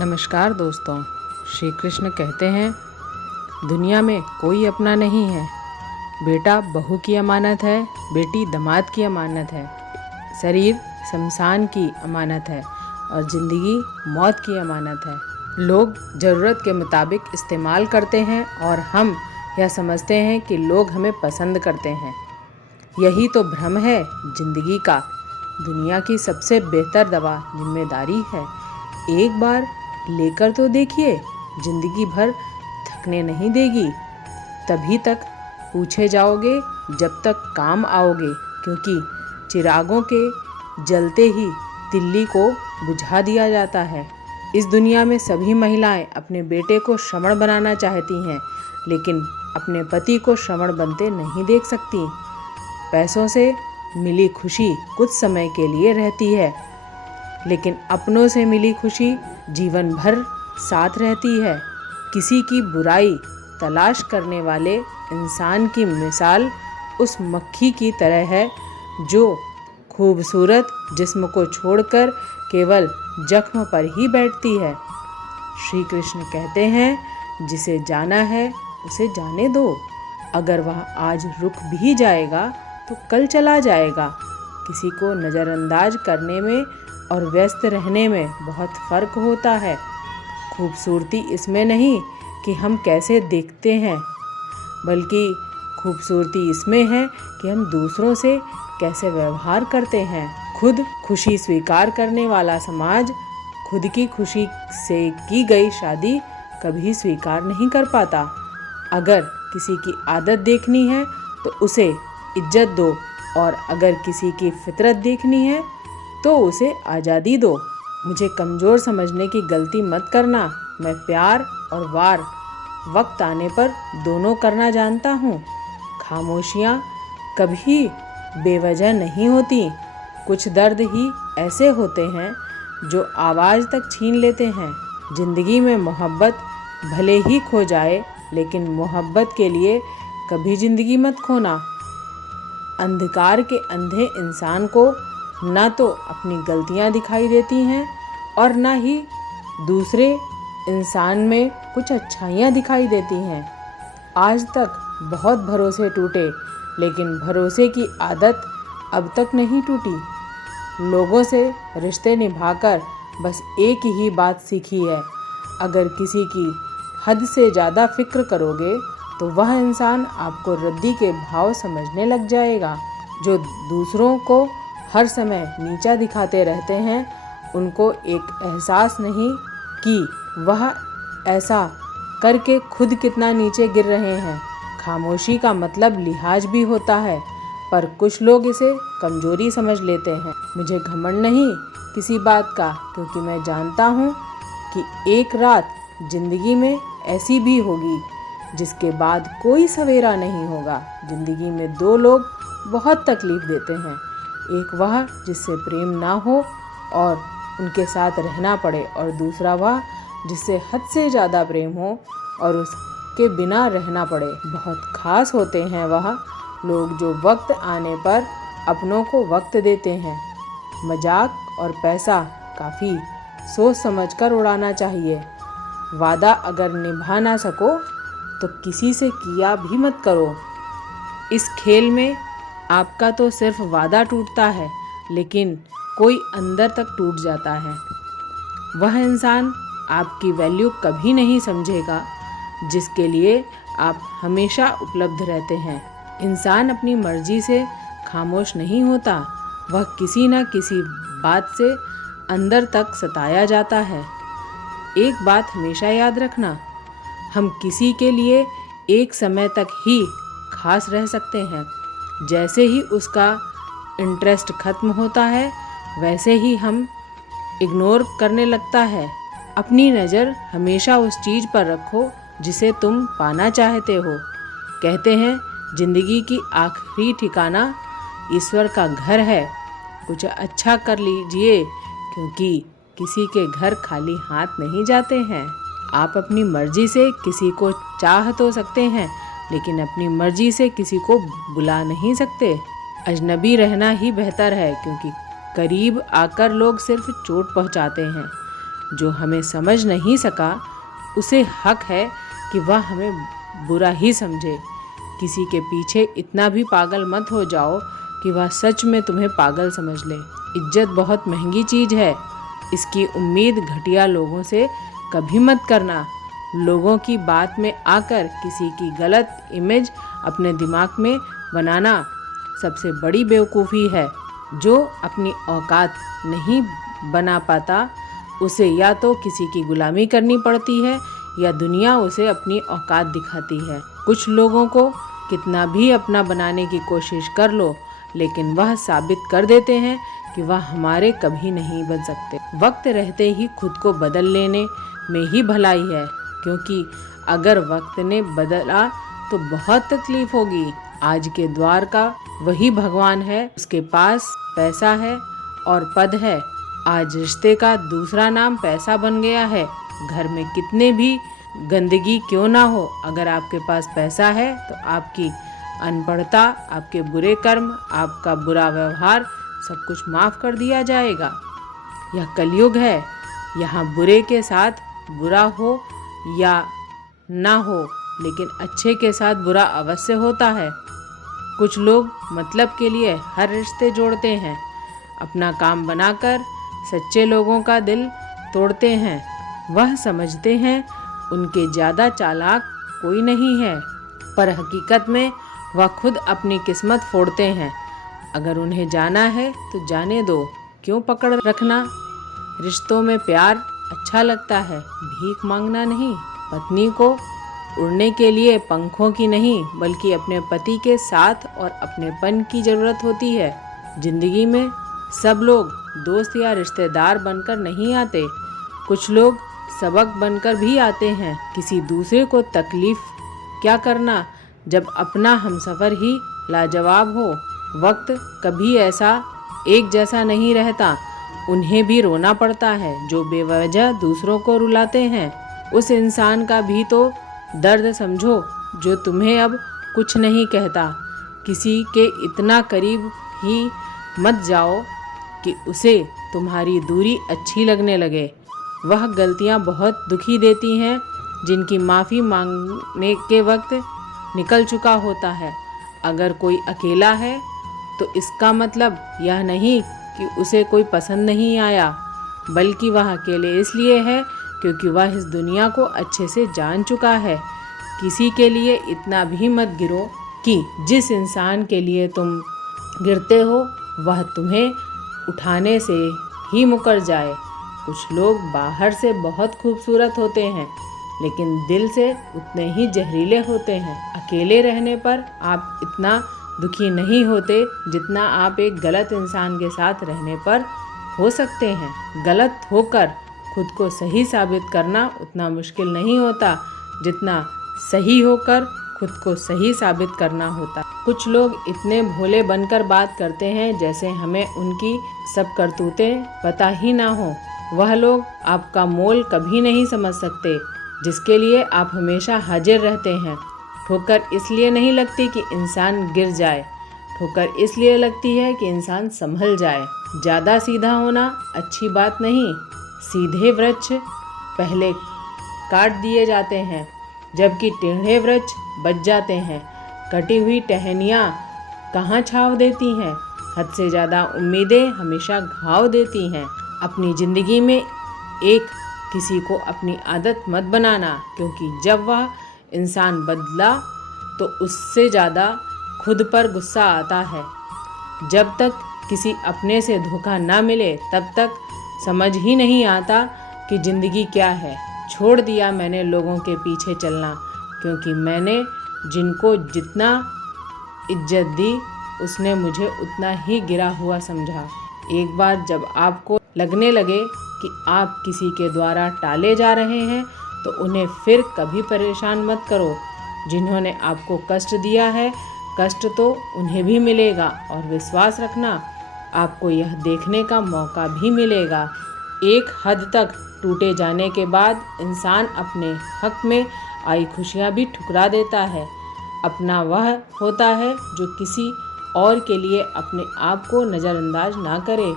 नमस्कार दोस्तों। श्री कृष्ण कहते हैं, दुनिया में कोई अपना नहीं है। बेटा बहू की अमानत है, बेटी दामाद की अमानत है, शरीर शमशान की अमानत है और ज़िंदगी मौत की अमानत है। लोग ज़रूरत के मुताबिक इस्तेमाल करते हैं और हम यह समझते हैं कि लोग हमें पसंद करते हैं। यही तो भ्रम है ज़िंदगी का। दुनिया की सबसे बेहतर दवा जिम्मेदारी है। एक बार लेकर तो देखिए, जिंदगी भर थकने नहीं देगी। तभी तक पूछे जाओगे जब तक काम आओगे, क्योंकि चिरागों के जलते ही तिल्ली को बुझा दिया जाता है। इस दुनिया में सभी महिलाएं अपने बेटे को श्रवण बनाना चाहती हैं, लेकिन अपने पति को श्रवण बनते नहीं देख सकती। पैसों से मिली खुशी कुछ समय के लिए रहती है, लेकिन अपनों से मिली खुशी जीवन भर साथ रहती है। किसी की बुराई तलाश करने वाले इंसान की मिसाल उस मक्खी की तरह है जो खूबसूरत जिस्म को छोड़कर केवल जख्म पर ही बैठती है। श्री कृष्ण कहते हैं, जिसे जाना है उसे जाने दो। अगर वह आज रुक भी जाएगा तो कल चला जाएगा। किसी को नज़रअंदाज करने में और व्यस्त रहने में बहुत फ़र्क होता है। खूबसूरती इसमें नहीं कि हम कैसे दिखते हैं, बल्कि खूबसूरती इसमें है कि हम दूसरों से कैसे व्यवहार करते हैं। खुद खुशी स्वीकार करने वाला समाज खुद की खुशी से की गई शादी कभी स्वीकार नहीं कर पाता। अगर किसी की आदत देखनी है तो उसे इज्जत दो, और अगर किसी की फितरत देखनी है तो उसे आज़ादी दो। मुझे कमज़ोर समझने की गलती मत करना। मैं प्यार और वार वक्त आने पर दोनों करना जानता हूँ। खामोशियाँ कभी बेवजह नहीं होती। कुछ दर्द ही ऐसे होते हैं जो आवाज़ तक छीन लेते हैं। ज़िंदगी में मोहब्बत भले ही खो जाए, लेकिन मोहब्बत के लिए कभी ज़िंदगी मत खोना। अंधकार के अंधे इंसान को ना तो अपनी गलतियां दिखाई देती हैं और ना ही दूसरे इंसान में कुछ अच्छाइयाँ दिखाई देती हैं। आज तक बहुत भरोसे टूटे, लेकिन भरोसे की आदत अब तक नहीं टूटी। लोगों से रिश्ते निभाकर बस एक ही बात सीखी है, अगर किसी की हद से ज़्यादा फिक्र करोगे तो वह इंसान आपको रद्दी के भाव समझने लग जाएगा। जो दूसरों को हर समय नीचा दिखाते रहते हैं, उनको एक एहसास नहीं कि वह ऐसा करके खुद कितना नीचे गिर रहे हैं। खामोशी का मतलब लिहाज भी होता है, पर कुछ लोग इसे कमजोरी समझ लेते हैं। मुझे घमंड नहीं किसी बात का, क्योंकि मैं जानता हूँ कि एक रात जिंदगी में ऐसी भी होगी जिसके बाद कोई सवेरा नहीं होगा। जिंदगी में दो लोग बहुत तकलीफ देते हैं, एक वह जिससे प्रेम ना हो और उनके साथ रहना पड़े, और दूसरा वह जिससे हद से ज़्यादा प्रेम हो और उसके बिना रहना पड़े। बहुत खास होते हैं वह लोग जो वक्त आने पर अपनों को वक्त देते हैं। मजाक और पैसा काफ़ी सोच समझकर उड़ाना चाहिए। वादा अगर निभा ना सको तो किसी से किया भी मत करो। इस खेल में आपका तो सिर्फ वादा टूटता है, लेकिन कोई अंदर तक टूट जाता है। वह इंसान आपकी वैल्यू कभी नहीं समझेगा जिसके लिए आप हमेशा उपलब्ध रहते हैं। इंसान अपनी मर्जी से खामोश नहीं होता, वह किसी न किसी बात से अंदर तक सताया जाता है। एक बात हमेशा याद रखना, हम किसी के लिए एक समय तक ही खास रह सकते हैं। जैसे ही उसका इंटरेस्ट खत्म होता है, वैसे ही हम इग्नोर करने लगता है। अपनी नज़र हमेशा उस चीज़ पर रखो जिसे तुम पाना चाहते हो। कहते हैं जिंदगी की आखिरी ठिकाना ईश्वर का घर है। कुछ अच्छा कर लीजिए, क्योंकि किसी के घर खाली हाथ नहीं जाते हैं। आप अपनी मर्जी से किसी को चाह तो सकते हैं, लेकिन अपनी मर्जी से किसी को बुला नहीं सकते। अजनबी रहना ही बेहतर है, क्योंकि करीब आकर लोग सिर्फ चोट पहुंचाते हैं। जो हमें समझ नहीं सका उसे हक है कि वह हमें बुरा ही समझे। किसी के पीछे इतना भी पागल मत हो जाओ कि वह सच में तुम्हें पागल समझ ले। इज्जत बहुत महंगी चीज़ है, इसकी उम्मीद घटिया लोगों से कभी मत करना। लोगों की बात में आकर किसी की गलत इमेज अपने दिमाग में बनाना सबसे बड़ी बेवकूफ़ी है। जो अपनी औकात नहीं बना पाता उसे या तो किसी की गुलामी करनी पड़ती है या दुनिया उसे अपनी औकात दिखाती है। कुछ लोगों को कितना भी अपना बनाने की कोशिश कर लो, लेकिन वह साबित कर देते हैं कि वह हमारे कभी नहीं बन सकते। वक्त रहते ही खुद को बदल लेने में ही भलाई है, क्योंकि अगर वक्त ने बदला तो बहुत तकलीफ होगी। आज के द्वार का वही भगवान है, उसके पास पैसा है और पद है। आज रिश्ते का दूसरा नाम पैसा बन गया है। घर में कितने भी गंदगी क्यों ना हो, अगर आपके पास पैसा है तो आपकी अनपढ़ता, आपके बुरे कर्म, आपका बुरा व्यवहार सब कुछ माफ़ कर दिया जाएगा। यह कलयुग है, यहाँ बुरे के साथ बुरा हो या ना हो, लेकिन अच्छे के साथ बुरा अवश्य होता है। कुछ लोग मतलब के लिए हर रिश्ते जोड़ते हैं, अपना काम बनाकर सच्चे लोगों का दिल तोड़ते हैं। वह समझते हैं उनके ज़्यादा चालाक कोई नहीं है, पर हकीकत में वह खुद अपनी किस्मत फोड़ते हैं। अगर उन्हें जाना है तो जाने दो, क्यों पकड़ रखना। रिश्तों में प्यार अच्छा लगता है, भीख मांगना नहीं। पत्नी को उड़ने के लिए पंखों की नहीं बल्कि अपने पति के साथ और अपनेपन की ज़रूरत होती है। जिंदगी में सब लोग दोस्त या रिश्तेदार बनकर नहीं आते, कुछ लोग सबक बनकर भी आते हैं। किसी दूसरे को तकलीफ क्या करना जब अपना हमसफ़र ही लाजवाब हो। वक्त कभी ऐसा एक जैसा नहीं रहता, उन्हें भी रोना पड़ता है जो बेवजह दूसरों को रुलाते हैं। उस इंसान का भी तो दर्द समझो जो तुम्हें अब कुछ नहीं कहता। किसी के इतना करीब ही मत जाओ कि उसे तुम्हारी दूरी अच्छी लगने लगे। वह गलतियां बहुत दुखी देती हैं जिनकी माफ़ी मांगने के वक्त निकल चुका होता है। अगर कोई अकेला है तो इसका मतलब यह नहीं कि उसे कोई पसंद नहीं आया, बल्कि वह अकेले इसलिए है क्योंकि वह इस दुनिया को अच्छे से जान चुका है। किसी के लिए इतना भी मत गिरो कि जिस इंसान के लिए तुम गिरते हो वह तुम्हें उठाने से ही मुकर जाए। कुछ लोग बाहर से बहुत खूबसूरत होते हैं लेकिन दिल से उतने ही जहरीले होते हैं। अकेले रहने पर आप इतना दुखी नहीं होते जितना आप एक गलत इंसान के साथ रहने पर हो सकते हैं। गलत होकर खुद को सही साबित करना उतना मुश्किल नहीं होता जितना सही होकर खुद को सही साबित करना होता। कुछ लोग इतने भोले बनकर बात करते हैं जैसे हमें उनकी सब करतूतें पता ही ना हो। वह लोग आपका मोल कभी नहीं समझ सकते जिसके लिए आप हमेशा हाजिर रहते हैं। ठोकर इसलिए नहीं लगती कि इंसान गिर जाए, ठोकर इसलिए लगती है कि इंसान संभल जाए। ज़्यादा सीधा होना अच्छी बात नहीं। सीधे वृक्ष पहले काट दिए जाते हैं जबकि टेढ़े वृक्ष बच जाते हैं। कटी हुई टहनियाँ कहाँ छाँव देती हैं। हद से ज़्यादा उम्मीदें हमेशा घाव देती हैं। अपनी ज़िंदगी में एक किसी को अपनी आदत मत बनाना, क्योंकि जब वह इंसान बदला तो उससे ज़्यादा खुद पर गुस्सा आता है। जब तक किसी अपने से धोखा ना मिले तब तक समझ ही नहीं आता कि ज़िंदगी क्या है। छोड़ दिया मैंने लोगों के पीछे चलना, क्योंकि मैंने जिनको जितना इज्जत दी उसने मुझे उतना ही गिरा हुआ समझा। एक बार जब आपको लगने लगे कि आप किसी के द्वारा टाले जा रहे हैं तो उन्हें फिर कभी परेशान मत करो। जिन्होंने आपको कष्ट दिया है, कष्ट तो उन्हें भी मिलेगा, और विश्वास रखना आपको यह देखने का मौका भी मिलेगा। एक हद तक टूटे जाने के बाद इंसान अपने हक में आई खुशियाँ भी ठुकरा देता है। अपना वह होता है जो किसी और के लिए अपने आप को नज़रअंदाज ना करे।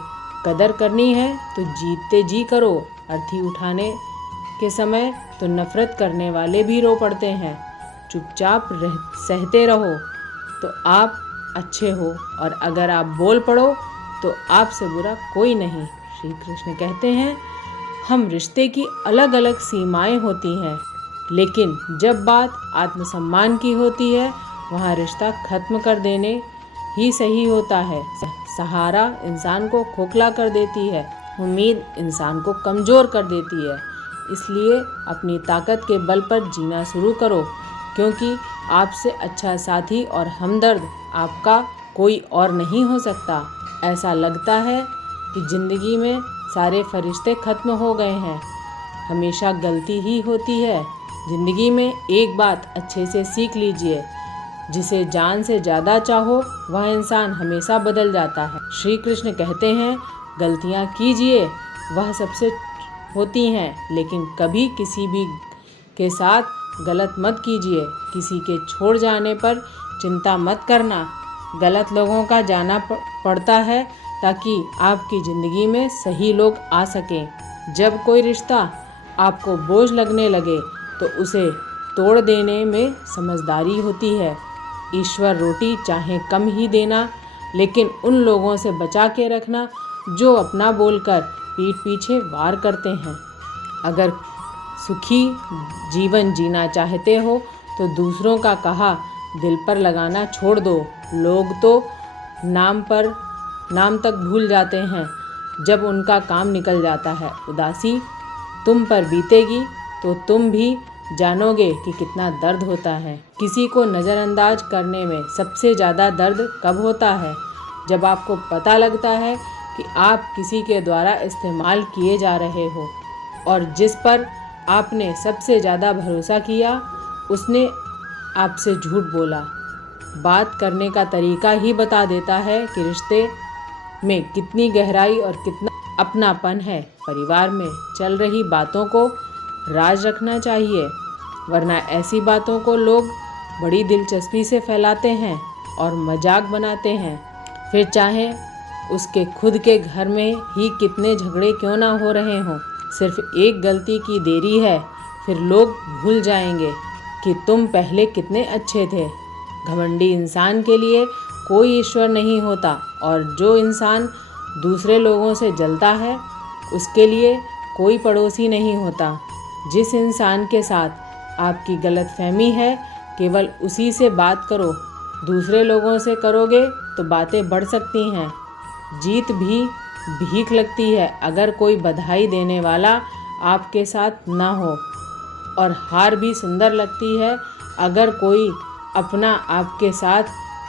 कदर करनी है तो जीतते जी करो, अर्थी उठाने के समय तो नफरत करने वाले भी रो पड़ते हैं। चुपचाप सहते रहो तो आप अच्छे हो, और अगर आप बोल पड़ो तो आपसे बुरा कोई नहीं। श्री कृष्ण कहते हैं, हम रिश्ते की अलग अलग सीमाएं होती हैं, लेकिन जब बात आत्मसम्मान की होती है वहाँ रिश्ता खत्म कर देने ही सही होता है। सहारा इंसान को खोखला कर देती है, उम्मीद इंसान को कमज़ोर कर देती है। इसलिए अपनी ताकत के बल पर जीना शुरू करो, क्योंकि आपसे अच्छा साथी और हमदर्द आपका कोई और नहीं हो सकता। ऐसा लगता है कि ज़िंदगी में सारे फरिश्ते खत्म हो गए हैं। हमेशा गलती ही होती है। ज़िंदगी में एक बात अच्छे से सीख लीजिए, जिसे जान से ज़्यादा चाहो वह इंसान हमेशा बदल जाता है। श्री कृष्ण कहते हैं, गलतियाँ कीजिए, वह सबसे होती हैं, लेकिन कभी किसी भी के साथ गलत मत कीजिए। किसी के छोड़ जाने पर चिंता मत करना। गलत लोगों का जाना पड़ता है ताकि आपकी ज़िंदगी में सही लोग आ सकें। जब कोई रिश्ता आपको बोझ लगने लगे तो उसे तोड़ देने में समझदारी होती है। ईश्वर रोटी चाहे कम ही देना, लेकिन उन लोगों से बचा के रखना जो अपना बोलकर पीठ पीछे वार करते हैं। अगर सुखी जीवन जीना चाहते हो तो दूसरों का कहा दिल पर लगाना छोड़ दो। लोग तो नाम तक भूल जाते हैं जब उनका काम निकल जाता है। उदासी तुम पर बीतेगी तो तुम भी जानोगे कि कितना दर्द होता है। किसी को नज़रअंदाज करने में सबसे ज़्यादा दर्द कब होता है? जब आपको पता लगता है कि आप किसी के द्वारा इस्तेमाल किए जा रहे हो, और जिस पर आपने सबसे ज़्यादा भरोसा किया उसने आपसे झूठ बोला। बात करने का तरीका ही बता देता है कि रिश्ते में कितनी गहराई और कितना अपनापन है। परिवार में चल रही बातों को राज रखना चाहिए, वरना ऐसी बातों को लोग बड़ी दिलचस्पी से फैलाते हैं और मजाक बनाते हैं। फिर चाहे उसके खुद के घर में ही कितने झगड़े क्यों ना हो रहे हों, सिर्फ एक गलती की देरी है, फिर लोग भूल जाएंगे कि तुम पहले कितने अच्छे थे। घमंडी इंसान के लिए कोई ईश्वर नहीं होता, और जो इंसान दूसरे लोगों से जलता है उसके लिए कोई पड़ोसी नहीं होता। जिस इंसान के साथ आपकी गलतफहमी है केवल उसी से बात करो। दूसरे लोगों से करोगे तो बातें बढ़ सकती हैं। जीत भी भीख लगती है अगर कोई बधाई देने वाला आपके साथ ना हो, और हार भी सुंदर लगती है अगर कोई अपना आपके साथ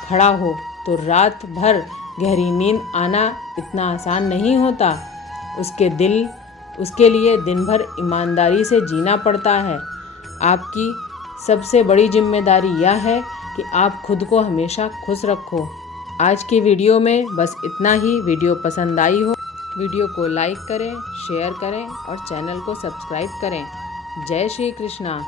खड़ा हो। तो रात भर गहरी नींद आना इतना आसान नहीं होता। उसके लिए दिन भर ईमानदारी से जीना पड़ता है। आपकी सबसे बड़ी जिम्मेदारी यह है कि आप खुद को हमेशा खुश रखो। आज की वीडियो में बस इतना ही। वीडियो पसंद आई हो वीडियो को लाइक करें, शेयर करें और चैनल को सब्सक्राइब करें। जय श्री कृष्णा।